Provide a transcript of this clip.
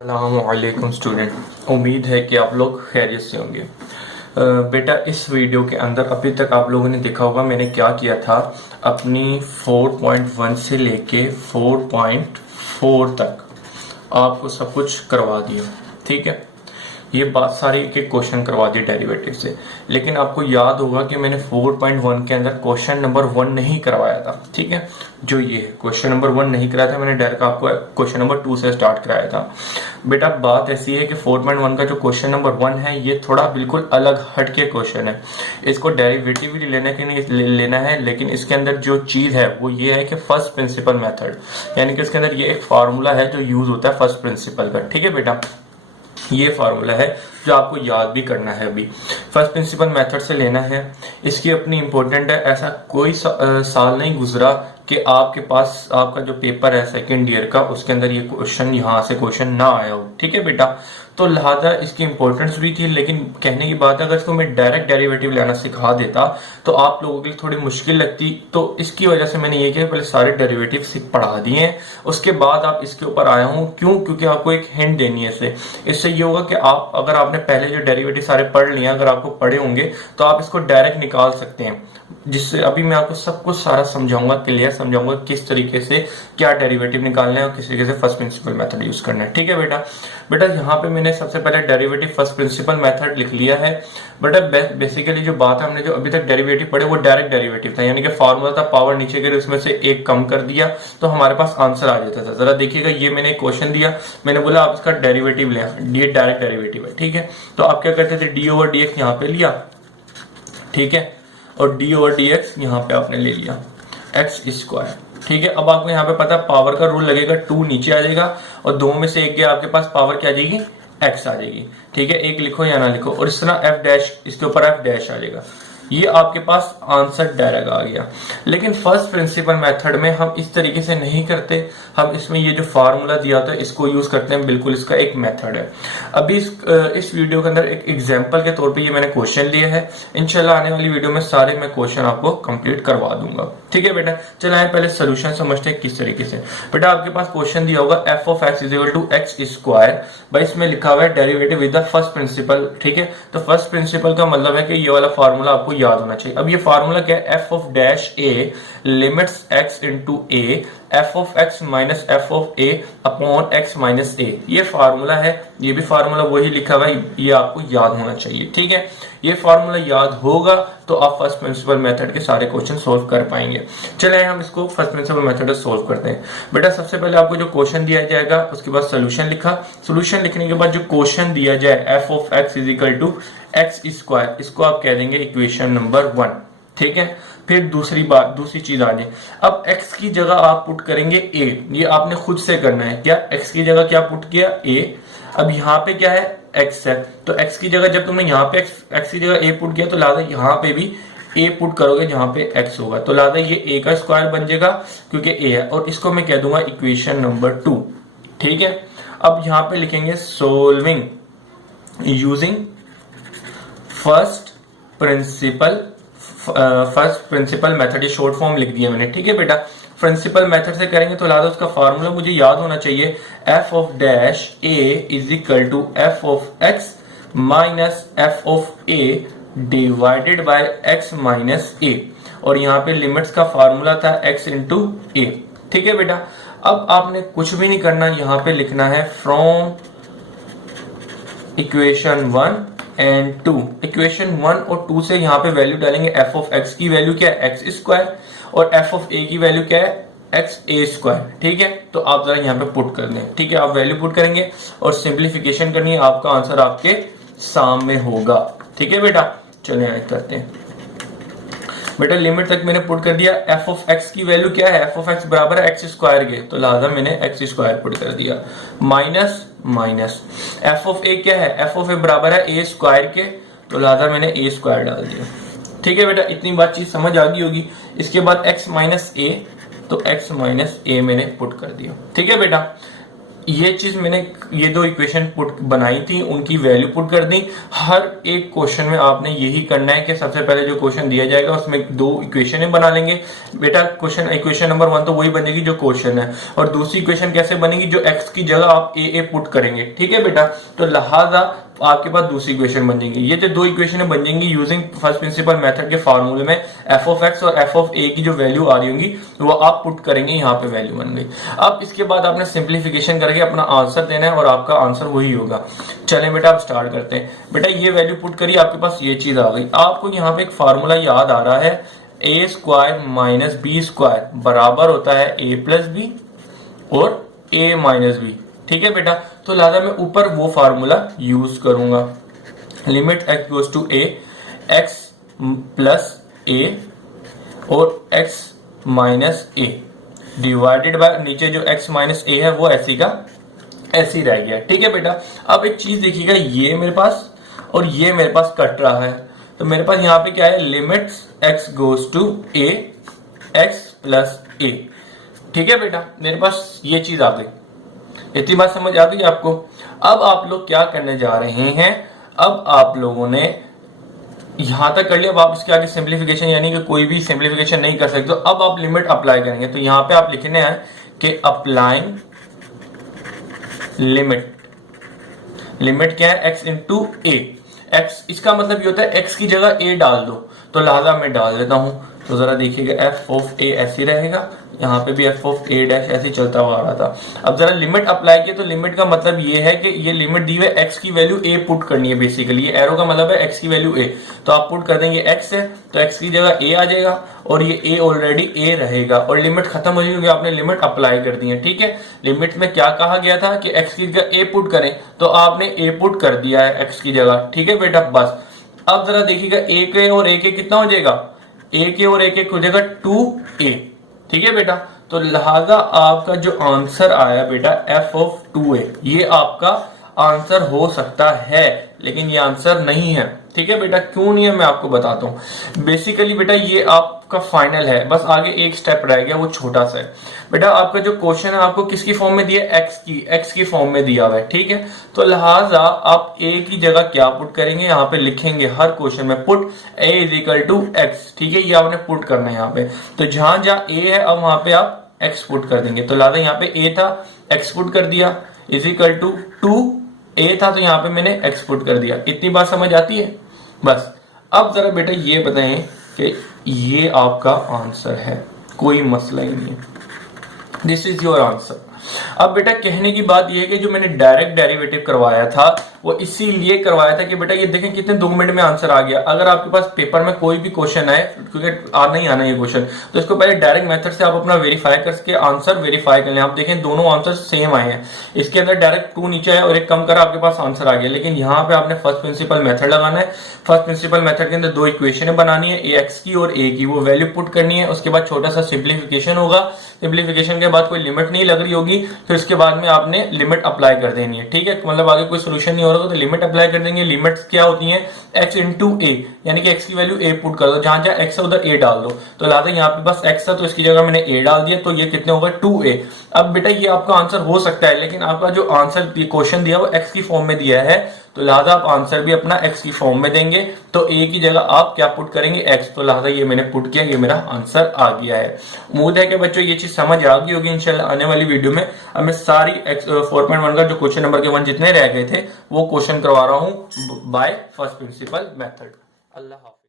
अस्सलामुअलैकुम स्टूडेंट, उम्मीद है कि आप लोग खैरियत से होंगे। बेटा, इस वीडियो के अंदर अभी तक आप लोगों ने देखा होगा मैंने क्या किया था। अपनी 4.1 से लेके 4.4 तक आपको सब कुछ करवा दिया, ठीक है। ये बात सारी के क्वेश्चन करवा दिए डेरिवेटिव से, लेकिन आपको याद होगा कि मैंने 4.1 के अंदर क्वेश्चन नंबर 1 नहीं करवाया था, ठीक है। जो ये क्वेश्चन नंबर 1 नहीं कराया था, मैंने डायरेक्ट आपको क्वेश्चन नंबर 2 से स्टार्ट कराया था। बेटा, बात ऐसी है कि 4.1 का जो क्वेश्चन नंबर 1 है ये थोड़ा बिल्कुल अलग हटके क्वेश्चन है। इसको डेरिवेटिव भी लेना कि नहीं लेना है, लेकिन इसके अंदर जो चीज है वो ये है कि फर्स्ट प्रिंसिपल मेथड, यानी कि इसके अंदर ये एक फार्मूला है जो यूज होता है फर्स्ट प्रिंसिपल का, ठीक है बेटा। ये फार्मूला है जो आपको याद भी करना है। अभी फर्स्ट प्रिंसिपल मेथड से लेना है, इसकी अपनी इंपॉर्टेंट है। ऐसा कोई साल नहीं गुजरा कि आपके पास आपका जो पेपर है सेकेंड ईयर का, उसके अंदर ये क्वेश्चन यहाँ से क्वेश्चन ना आया हो, ठीक है बेटा। तो लिहाजा इसकी इंपॉर्टेंस भी थी, लेकिन कहने की बात है अगर इसको मैं डायरेक्ट डेरिवेटिव लेना सिखा देता तो आप लोगों के लिए थोड़ी मुश्किल लगती। तो इसकी वजह से मैंने ये किया, पहले सारे डेरिवेटिव पढ़ा दिए हैं, उसके बाद आप इसके ऊपर आया हूँ। क्यों? क्योंकि आपको एक हिंट देनी है। इससे ये होगा कि आप अगर आपने पहले जो डेरिवेटिव सारे पढ़ लिए, अगर आपको पढ़े होंगे तो आप इसको डायरेक्ट निकाल सकते हैं। जिससे अभी मैं आपको सब कुछ सारा समझाऊंगा, क्लियर समझाऊंगा किस तरीके से क्या डेरिवेटिव निकालना है और किस तरीके से फर्स्ट प्रिंसिपल मेथड यूज करना है, ठीक है बेटा। बेटा, यहाँ पे मैंने सबसे पहले डेरिवेटिव फर्स्ट प्रिंसिपल मेथड लिख लिया है। बेटा, बेसिकली जो बात है, हमने जो अभी तक डेरिवेटिव पढ़े वो डायरेक्ट डेरिवेटिव था, यानी कि फॉर्मूला था पावर नीचे गिरे उसमें से एक कम कर दिया तो हमारे पास आंसर आ जाता था। जरा देखिएगा, ये मैंने क्वेश्चन दिया, मैंने बोला आप इसका डेरिवेटिव लें, ये डायरेक्ट डेरिवेटिव है, ठीक है। तो आप क्या करते थे, डी ओवर डी एक्स यहाँ पे लिया, ठीक है, और डी ओवर डी एक्स यहाँ पे आपने ले लिया एक्स स्क्वायर, ठीक है। अब आपको यहाँ पे पता पावर का रूल लगेगा, 2 नीचे आ जाएगा और 2 में से एक गया, आपके पास पावर क्या आ जाएगी, एक्स आ जाएगी, ठीक है। एक लिखो या ना लिखो, और इस तरह एफ डैश, इसके ऊपर एफ डैश आ जाएगा। ये आपके पास आंसर डायरेक्ट आ गया। लेकिन फर्स्ट प्रिंसिपल मेथड में हम इस तरीके से नहीं करते, हम इसमें ये जो फार्मूला दिया था इसको यूज करते हैं, बिल्कुल इसका एक मेथड है। अभी इस वीडियो के अंदर एक एग्जांपल के तौर पे ये मैंने क्वेश्चन लिया है, इंशाल्लाह आने वाली वीडियो में सारे मैं क्वेश्चन आपको कंप्लीट करवा दूंगा, ठीक है बेटा। चलिए पहले सोल्यूशन समझते हैं किस तरीके से। बेटा, आपके पास क्वेश्चन दिया होगा f of x is equal to x square, भाई इसमें लिखा हुआ है derivative with the first principle, ठीक है। तो फर्स्ट प्रिंसिपल का मतलब है कि ये वाला फार्मूला आपको याद होना चाहिए। अब ये फार्मूला क्या है, F of dash A limits X into A F of X minus F of A upon X minus A, ये फार्मूला है। ये भी फार्मूला वही लिखा हुआ है, ये आपको याद होना चाहिए, ठीक है। ये फार्मूला याद होगा तो आप फर्स्ट प्रिंसिपल मेथड के सारे क्वेश्चन सोल्व कर पाएंगे। चले हम इसको फर्स्ट प्रिंसिपल मेथड से सोल्व करते हैं। बेटा, सबसे पहले आपको जो क्वेश्चन दिया जाएगा उसके बाद सोल्यूशन लिखा, सोल्यूशन लिखने के बाद जो क्वेश्चन दिया जाए f of x is equal to x square, इसको आप कह देंगे इक्वेशन नंबर 1, ठीक है। फिर दूसरी चीज आ जाए, अब x की जगह आप पुट करेंगे a, ये आपने खुद से करना है। क्या x की जगह क्या पुट किया, a। अब यहाँ पे क्या है, x है, तो x की जगह जब तुमने यहाँ पे x की जगह a पुट किया तो लिहाजा यहाँ पे भी a पुट करोगे जहाँ पे x होगा, तो लिहाजा ये a का स्क्वायर बन जाएगा क्योंकि a है, और इसको मैं कह दूंगा इक्वेशन नंबर 2, ठीक है। अब यहाँ पे लिखेंगे solving using first principle method, ये शॉर्ट फॉर्म लिख दिया मैंने, ठीक है बेटा। प्रिंसिपल मेथड से करेंगे तो लिहाजा उसका फार्मूला मुझे याद होना चाहिए, F of dash A is equal to F of X minus F of A divided by X minus A, और यहाँ पे लिमिट्स का फार्मूला था एक्स इंटू ए, ठीक है बेटा। अब आपने कुछ भी नहीं करना, यहाँ पे लिखना है फ्रॉम इक्वेशन 1 एंड 2, इक्वेशन 1 और 2 से यहाँ पे वैल्यू डालेंगे। एफ ऑफ एक्स की वैल्यू क्या है, एक्स स्क्वायर, और एफ ऑफ ए की वैल्यू क्या है, एक्स ए स्क्वायर, ठीक है। तो आप जरा यहाँ पे पुट कर दें, ठीक है। आप वैल्यू पुट करेंगे और सिंप्लीफिकेशन करनी है, आपका आंसर आपके सामने होगा, ठीक है बेटा। चलिए आगे करते हैं। बेटा, लिमिट तक मैंने पुट कर दिया, एफ ऑफ एक्स की वैल्यू क्या है, एफ ऑफ एक्स बराबर है एक्स स्क्वायर के, तो लिहाजा मैंने एक्स स्क्वायर पुट कर दिया, माइनस माइनस एफ ऑफ ए क्या है, एफ ऑफ ए बराबर है ए स्क्वायर के, तो लिहाजा मैंने ए स्क्वायर डाल दिया, ठीक है बेटा। इतनी बात चीज समझ आ गई होगी। इसके बाद एक्स माइनस ए, तो एक्स माइनस ए मैंने पुट कर दिया, ठीक है बेटा। ये चीज मैंने ये दो इक्वेशन पुट बनाई थी, उनकी वैल्यू पुट कर दी। हर एक क्वेश्चन में आपने यही करना है कि सबसे पहले जो क्वेश्चन दिया जाएगा उसमें दो इक्वेशन बना लेंगे बेटा। इक्वेशन नंबर 1 तो वही बनेगी जो क्वेश्चन है, और दूसरी इक्वेशन कैसे बनेगी, जो एक्स की जगह आप ए पुट करेंगे, ठीक है बेटा। तो लिहाजा आपके पास दूसरी इक्वेशन बन जाएंगी। ये जो दो इक्वेशन बन जाएंगी यूजिंग फर्स्ट प्रिंसिपल मेथड के फार्मूले में एफ ऑफ एक्स और एफ ऑफ ए की जो वैल्यू आ रही होंगी वो आप पुट करेंगे, यहाँ पे वैल्यू बन गई। अब इसके बाद आपने सिंप्लीफिकेशन करके अपना आंसर देना है और आपका आंसर वही होगा। चलें बेटा अब स्टार्ट करते हैं। बेटा ये वैल्यू पुट करिए, आपके पास ये चीज आ गई। आपको यहाँ पे एक फार्मूला याद आ रहा है, ए स्क्वायर माइनस बी स्क्वायर बराबर होता है ए प्लस बी और ए माइनस बी, ठीक है बेटा। तो लिहाजा मैं ऊपर वो फार्मूला यूज करूंगा, limit x goes to a, x plus a और x minus a divided by नीचे जो एक्स माइनस ए है वो ऐसी का ऐसी रह गया, ठीक है बेटा। अब एक चीज देखिएगा, ये मेरे पास और ये मेरे पास कट रहा है, तो मेरे पास यहाँ पे क्या है, limit x goes to a, x plus a, ठीक है बेटा। मेरे पास ये चीज आ गई, इतनी बात समझ आ गई आपको। अब आप लोग क्या करने जा रहे हैं, अब आप लोगों ने यहां तक कर लिया, अब आप इसके आगे सिंप्लीफिकेशन यानी कि कोई भी सिंप्लीफिकेशन नहीं कर सकते। तो अब आप लिमिट अप्लाई करेंगे, तो यहां पे आप लिखने हैं कि अप्लाइंग लिमिट, लिमिट क्या है, एक्स इंटू ए। एक्स इसका मतलब ये होता है एक्स की जगह ए डाल दो, तो लिहाजा मैं डाल देता हूं। तो जरा देखिएगा एफ ऑफ ए ऐसे रहेगा, यहाँ पे भी एफ ऑफ ए डैश ऐसे चलता हुआ आ रहा था। अब जरा लिमिट अप्लाई किया, तो लिमिट का मतलब ये है कि ये लिमिट दी हुई एक्स की वैल्यू ए पुट करनी है बेसिकली। ये एरो का मतलब है एक्स की वैल्यू ए, तो आप पुट कर देंगे एक्स है तो एक्स की जगह ए आ जाएगा और ये ए ऑलरेडी ए रहेगा और लिमिट खत्म हो जाएगी क्योंकि आपने लिमिट अप्लाई कर दी है, ठीक है। लिमिट में क्या कहा गया था कि एक्स की जगह ए पुट करें, तो आपने ए पुट कर दिया है एक्स की जगह, ठीक है बेटा। बस अब जरा देखिएगा ए के और ए के कितना हो जाएगा, ए के और ए के हो जाएगा 2a, ठीक है बेटा। तो लिहाजा आपका जो आंसर आया बेटा एफ ऑफ 2a, ये आपका आंसर हो सकता है लेकिन ये आंसर नहीं है, ठीक है बेटा। क्यों नहीं है मैं आपको बताता हूं। बेसिकली बेटा ये आपका फाइनल है, बस आगे एक स्टेप रह गया, वो छोटा सा है बेटा। आपका जो क्वेश्चन है आपको किसकी फॉर्म में दिया, एक्स की फॉर्म में दिया हुआ है, ठीक है। तो लिहाजा आप ए की जगह क्या पुट करेंगे, यहाँ पे लिखेंगे हर क्वेश्चन में put a is equal to x, ठीक है। ये आपने पुट करना है यहाँ पे, तो जहां जहां ए है अब वहां पे आप एक्स पुट कर देंगे। तो लिहाजा यहाँ पे ए था, एक्स पुट कर दिया, इज इक्वल टू 2a था तो यहाँ पे मैंने एक्स पुट कर दिया। इतनी बात समझ आती है बस। अब जरा बेटा ये बताएं कि ये आपका आंसर है, कोई मसला ही नहीं है, दिस इज योर आंसर। अब बेटा कहने की बात यह है कि जो मैंने डायरेक्ट डेरिवेटिव करवाया था वो इसीलिए करवाया था कि बेटा ये देखें कितने 2 मिनट में आंसर आ गया। अगर आपके पास पेपर में कोई भी क्वेश्चन आए, क्योंकि आना ही आना ये क्वेश्चन, तो इसको पहले डायरेक्ट मेथड से आप अपना वेरीफाई करके आंसर वेरीफाई कर लें। आप देखें दोनों आंसर सेम आए हैं, इसके अंदर डायरेक्ट 2 नीचे आया और एक कम करा, आपके पास आंसर आ गया। लेकिन यहाँ पे आपने फर्स्ट प्रिंसिपल मेथड लगाना है। फर्स्ट प्रिंसिपल मेथड के अंदर 2 इक्वेशन बनानी है, एक्स की और ए की, वो वैल्यू पुट करनी है। उसके बाद छोटा सा सिंप्लीफिकेशन होगा, सिंप्लीफिकेशन के बाद कोई लिमिट नहीं लग रही होगी, फिर उसके बाद में आपने लिमिट अप्लाई कर देनी है, ठीक है। मतलब आगे कोई सोल्यूशन नहीं हो रहा तो लिमिट अप्लाई कर देंगे। लिमिट्स क्या होती हैं, एक्स इंटू ए, यानी कि एक्स की वैल्यू ए पुट कर दो, जहां जहां एक्स है उधर ए डाल दो। तो लिहाजा यहाँ पे बस एक्स है तो इसकी जगह मैंने ए डाल दिया, तो ये कितने होगा 2a। अब बेटा ये आपका आंसर हो सकता है, लेकिन आपका जो आंसर क्वेश्चन दिया वो एक्स की फॉर्म में दिया है, तो लिहाजा आप आंसर भी अपना एक्स की फॉर्म में देंगे। तो ए की जगह आप क्या पुट करेंगे, एक्स। तो लिहाजा ये मैंने पुट किया, ये मेरा आंसर आ गया है। उम्मीद है कि बच्चों ये चीज समझ आ गई होगी इंशाल्लाह। आने वाली वीडियो में अब मैं सारी 4.1 का जो क्वेश्चन नंबर के 1 जितने रह गए थे वो क्वेश्चन करवा रहा हूं by first principle method. Allah Hafiz.